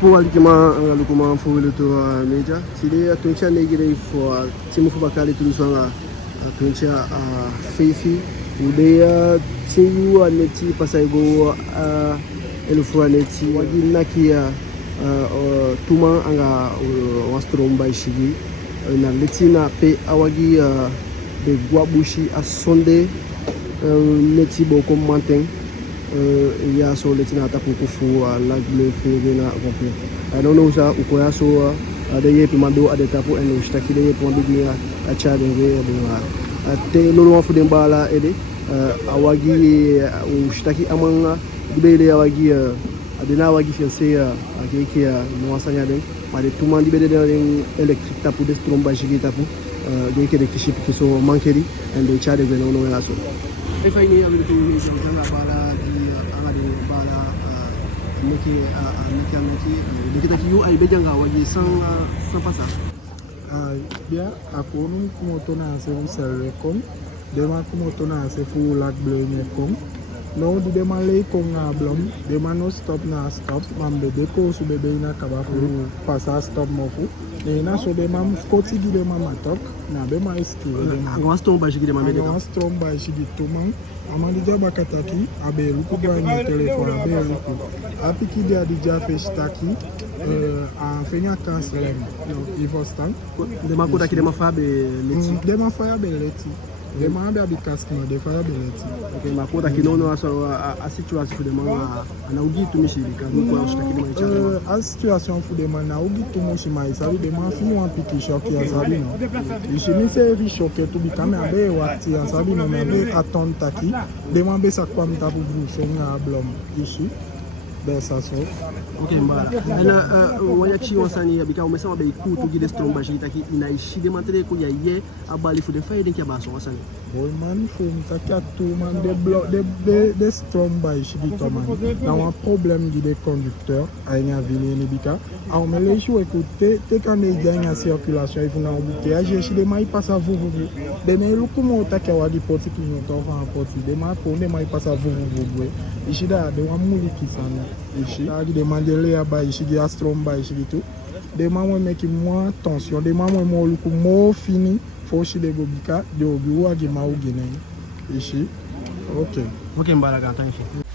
pour alikima ngalukuma mfuwele to meja tile atuncha negire fo timu fo bakale tu swanga atuncha fifi udeya tiyu aneti pasaigo elfu aneti wagina kia tuma anga wastromba ishigi na letina pe awagi de guabushi asonde neti boko manten ya so letina tapu kufu lagle fegena complet anono sa ukoya so de yepi mando adetapu eno shtaki de yepi mando dia achade nge de te lolo wafu de mbala ede awagi ushtaki amanga dibele awagi adena awagi fiancé akeke no wasanya den made tuma dibele de electric tapu de stromba jigi tapu de ke electricity so mankeri endo chade gwe no ya so fay ni avec tout les gens dans la bala meki kita kiyo ay bejanga waje sans pasa bien akono kumoto na se usere kom dema kumoto na se fu lat bleu kom no di dema lay kom na blom dema no stop na stop mambe depo su bebe na kaba fu pasa stop mofu e na so dema skoti di dema matok na bema iski dema stromba jigi dema medeka stromba jigi tuman amandi jaba kataki abe luku bwa telefone abe luku apiki dia dija feshtaki fenya kanselem ivostan dema kota ki dema fabe leti dema fabe leti dema abe abi kaskima de fabe leti okay makota ki nono aso a situation fu dema ana ugi tumishirika nuko ashtaki dema icha a situation fu dema na ugi tumushima isabi dema fi wan piki shoki asabi no ishimise vi shoke tu bikame abe wakti asabi no abe aton taki dema be sakwa mtabu bru fenya blom ishi besa so okay mbala ana wayachi wasani abika umesema bei ku tu gide stromba shitaki inaishi de mantere ko yaye abali fu de faide ki abaso wasani boy man fu mtaki atu man de block de stromba shigi to man na un problème gide conducteur anya vile ni bika a me le jou écouter te kan e ganya circulation il faut na embouteillage shi de mai passa vous de ne lu kumo taki wadi poti ki no to fa poti de ma ko ne mai passa vous ishida de wa muliki sana ishi agi de mandele ya ba ishi gi astromba ishi gitu de mamwe meki moins tension de mamwe mo luku mo fini fo shi de gobika de obi wa gi maugi ne ishi okay mbala ga tanki